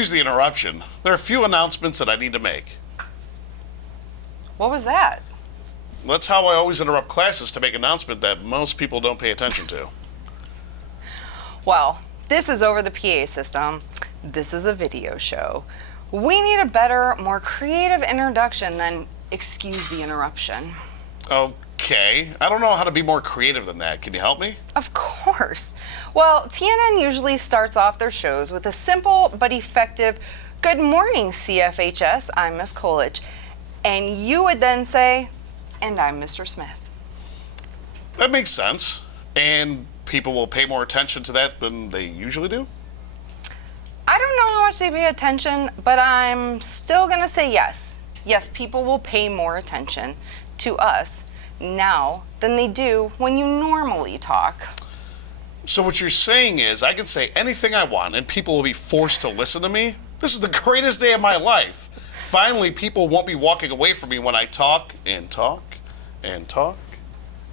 Excuse the interruption. There are a few announcements that I need to make. What was that? That's how I always interrupt classes, to make an announcement that most people don't pay attention to. Well, this is over the PA system. This is a video show. We need a better, more creative introduction than excuse the interruption. Okay. I don't know how to be more creative than that. Can you help me? Of course. Well, TNN usually starts off their shows with a simple but effective, "Good morning, CFHS, I'm Miss Coolidge." And you would then say, "And I'm Mr. Smith." That makes sense. And people will pay more attention to that than they usually do? I don't know how much they pay attention, but I'm still gonna say yes. Yes, people will pay more attention to us now than they do when you normally talk. So what you're saying is I can say anything I want and people will be forced to listen to me? This is the greatest day of my life. Finally, people won't be walking away from me when I talk and talk and talk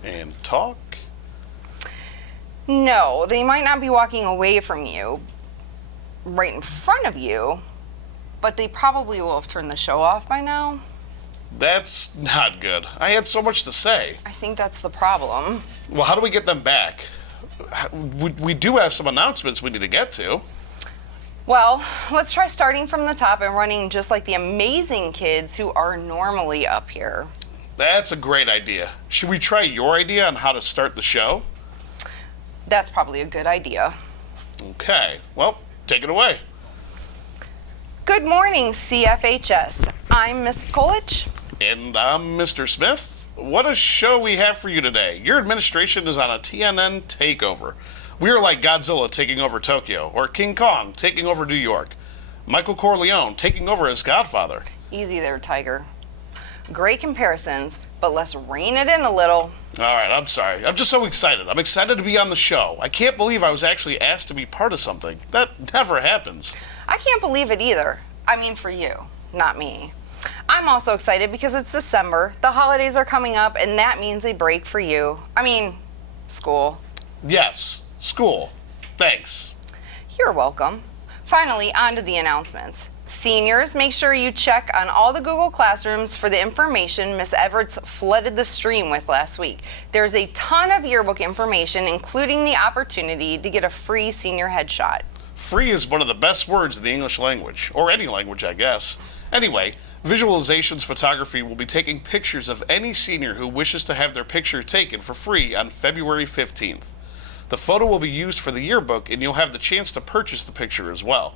and talk. No, they might not be walking away from you right in front of you, but they probably will have turned the show off by now. That's not good. I had so much to say. I think that's the problem. Well, how do we get them back? We do have some announcements we need to get to. Well, let's try starting from the top and running just like the amazing kids who are normally up here. That's a great idea. Should we try your idea on how to start the show? That's probably a good idea. Okay, well, take it away. Good morning, CFHS. I'm Miss Coolidge. And I'm Mr. Smith. What a show we have for you today. Your administration is on a TNN takeover. We are like Godzilla taking over Tokyo, or King Kong taking over New York. Michael Corleone taking over as Godfather. Easy there, Tiger. Great comparisons, but let's rein it in a little. All right, I'm sorry. I'm just so excited. I'm excited to be on the show. I can't believe I was actually asked to be part of something. That never happens. I can't believe it either. I mean, for you, not me. I'm also excited because it's December, the holidays are coming up, and that means a break for you. I mean, school. Yes, school. Thanks. You're welcome. Finally, on to the announcements. Seniors, make sure you check on all the Google Classrooms for the information Miss Everett's flooded the stream with last week. There's a ton of yearbook information, including the opportunity to get a free senior headshot. Free is one of the best words in the English language, or any language, I guess. Anyway, Visualizations Photography will be taking pictures of any senior who wishes to have their picture taken for free on February 15th. The photo will be used for the yearbook, and you'll have the chance to purchase the picture as well.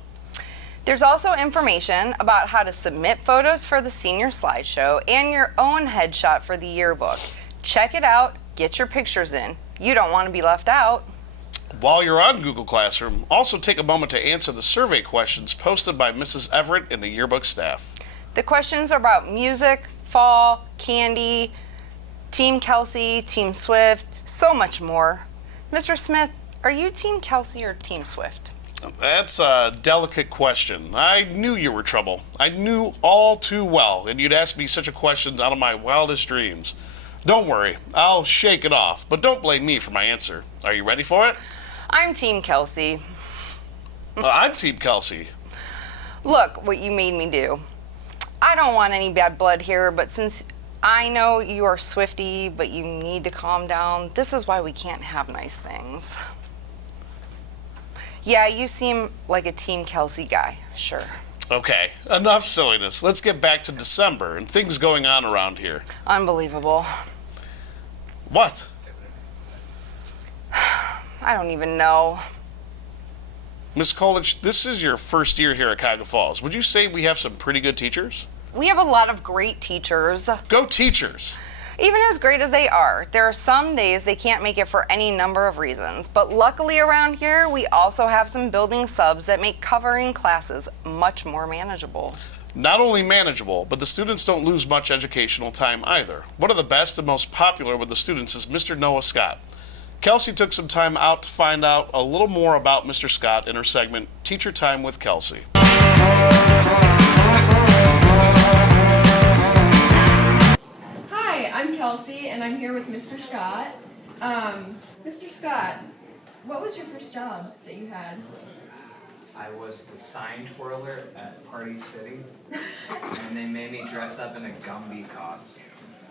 There's also information about how to submit photos for the senior slideshow and your own headshot for the yearbook. Check it out, get your pictures in. You don't want to be left out. While you're on Google Classroom, also take a moment to answer the survey questions posted by Mrs. Everett and the yearbook staff. The questions are about music, fall, candy, Team Kelsey, Team Swift, so much more. Mr. Smith, are you Team Kelsey or Team Swift? That's a delicate question. I knew you were trouble. I knew all too well, and you'd ask me such a question out of my wildest dreams. Don't worry, I'll shake it off, but don't blame me for my answer. Are you ready for it? I'm Team Kelsey. I'm Team Kelsey. Look what you made me do. I don't want any bad blood here, but since I know you are Swifty, but you need to calm down, this is why we can't have nice things. Yeah, you seem like a Team Kelsey guy, sure. Okay, enough silliness. Let's get back to December and things going on around here. Unbelievable. What? I don't even know. Miss Coolidge, this is your first year here at Cuyahoga Falls. Would you say we have some pretty good teachers? We have a lot of great teachers. Go teachers! Even as great as they are, there are some days they can't make it for any number of reasons. But luckily around here, we also have some building subs that make covering classes much more manageable. Not only manageable, but the students don't lose much educational time either. One of the best and most popular with the students is Mr. Noah Scott. Kelsey took some time out to find out a little more about Mr. Scott in her segment, Teacher Time with Kelsey. Hi, I'm Kelsey, and I'm here with Mr. Scott. Mr. Scott, what was your first job that you had? I was the sign twirler at Party City, and they made me dress up in a Gumby costume.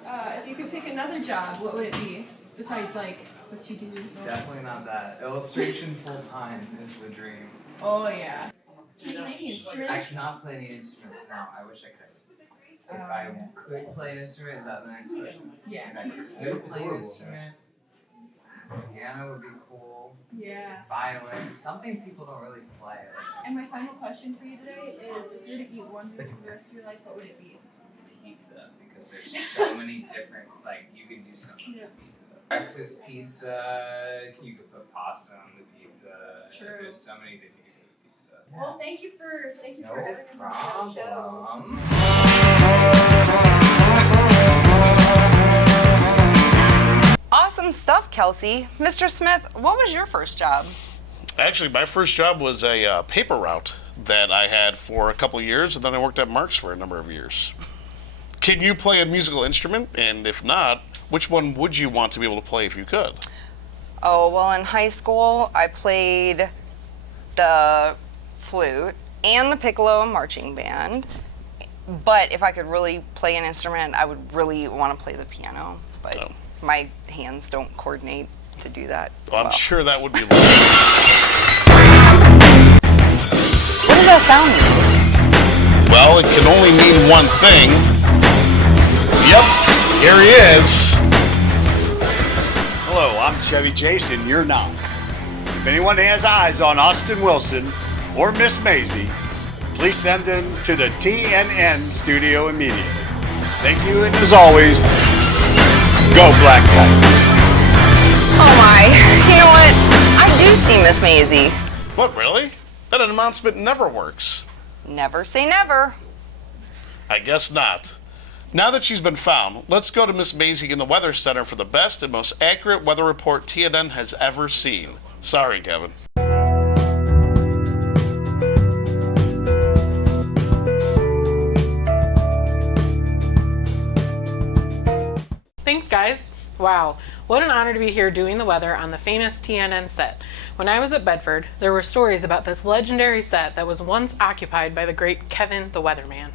If you could pick another job, what would it be? Besides, like, what you do? Definitely not that. Illustration full time is the dream. Oh, yeah. Can you play any instruments? I cannot play any instruments now. I wish I could. If I could play an instrument, is that the next question? Yeah. If I could play an instrument, piano would be cool. Yeah. Violin, something people don't really play. And my final question for you today is, if you were to eat one food for the rest of your life, what would it be? Pizza, because there's so many different, like, you can do so much Yeah. with pizza. Breakfast pizza, you could put pasta on the pizza. True. There's so many things you can do with pizza. Well, thank you for having No us on the show. problem. Awesome stuff, Kelsey. Mr. Smith, what was your first job? Actually, my first job was a paper route that I had for a couple of years, and then I worked at Mark's for a number of years. Can you play a musical instrument? And if not, which one would you want to be able to play if you could? Oh, well, in high school, I played the flute and the piccolo marching band. But if I could really play an instrument, I would really want to play the piano. But Oh. my hands don't coordinate to do that. Well, I'm well. sure that would be lovely. What does that sound mean? Well, it can only mean one thing. Yep, here he is. Hello, I'm Chevy Chase, and you're not. If anyone has eyes on Austin Wilson or Miss Maisie, please send them to the TNN studio immediately. Thank you, and as always, go Black Tiger. Oh my. You know what? I do see Miss Maisie. What, really? That announcement never works. Never say never. I guess not. Now that she's been found, let's go to Miss Maisie in the Weather Center for the best and most accurate weather report TNN has ever seen. Sorry, Kevin. Thanks, guys. Wow, what an honor to be here doing the weather on the famous TNN set. When I was at Bedford, there were stories about this legendary set that was once occupied by the great Kevin the Weatherman.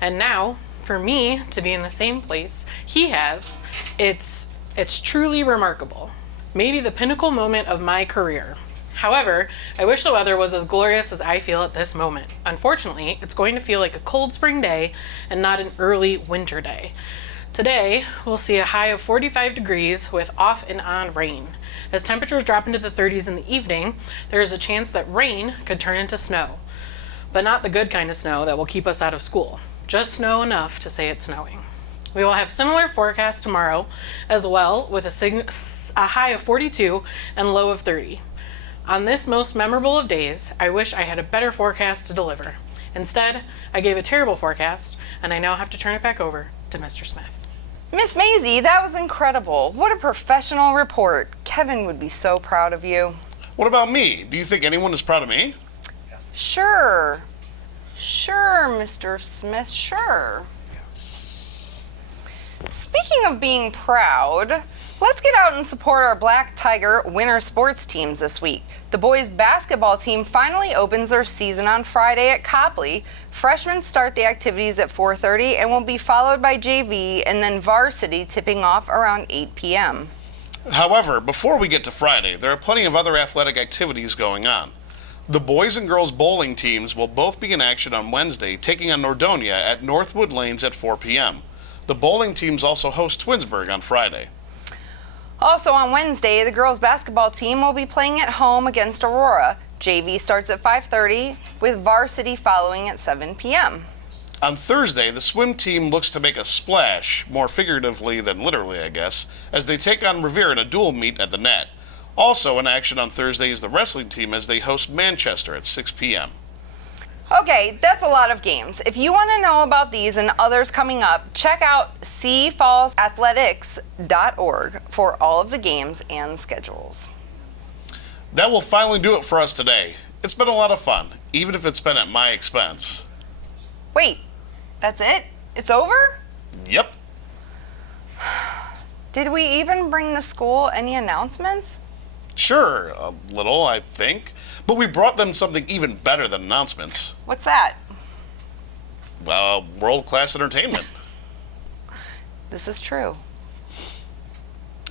And now, for me to be in the same place he has, it's truly remarkable. Maybe the pinnacle moment of my career. However, I wish the weather was as glorious as I feel at this moment. Unfortunately, it's going to feel like a cold spring day and not an early winter day. Today, we'll see a high of 45 degrees with off and on rain. As temperatures drop into the 30s in the evening, there is a chance that rain could turn into snow. But not the good kind of snow that will keep us out of school. Just snow enough to say it's snowing. We will have similar forecasts tomorrow as well, with a high of 42 and low of 30. On this most memorable of days, I wish I had a better forecast to deliver. Instead, I gave a terrible forecast, and I now have to turn it back over to Mr. Smith. Miss Maisie, that was incredible. What a professional report. Kevin would be so proud of you. What about me? Do you think anyone is proud of me? Sure. Sure, Mr. Smith, sure. Speaking of being proud, let's get out and support our Black Tiger winter sports teams this week. The boys basketball team finally opens their season on Friday at Copley. Freshmen start the activities at 4:30 and will be followed by JV and then varsity tipping off around 8 p.m. However, before we get to Friday, there are plenty of other athletic activities going on. The boys and girls bowling teams will both be in action on Wednesday, taking on Nordonia at Northwood Lanes at 4 p.m. The bowling teams also host Twinsburg on Friday. Also on Wednesday, the girls basketball team will be playing at home against Aurora. JV starts at 5:30 with varsity following at 7 p.m. On Thursday, the swim team looks to make a splash, more figuratively than literally, I guess, as they take on Revere in a dual meet at the net. Also in action on Thursday is the wrestling team as they host Manchester at 6 p.m. Okay, that's a lot of games. If you want to know about these and others coming up, check out cfallsathletics.org for all of the games and schedules. That will finally do it for us today. It's been a lot of fun, even if it's been at my expense. Wait, that's it? It's over? Yep. Did we even bring the school any announcements? Sure, a little, I think. But we brought them something even better than announcements. What's that? Well, world-class entertainment. This is true.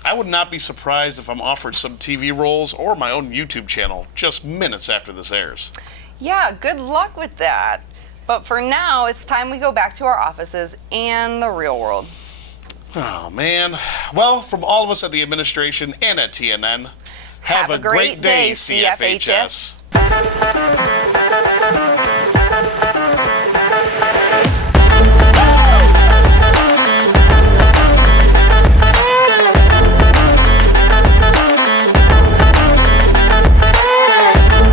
I would not be surprised if I'm offered some TV roles or my own YouTube channel just minutes after this airs. Yeah, good luck with that. But for now, it's time we go back to our offices and the real world. Oh, man. Well, from all of us at the administration and at TNN, have a great day, CFHS.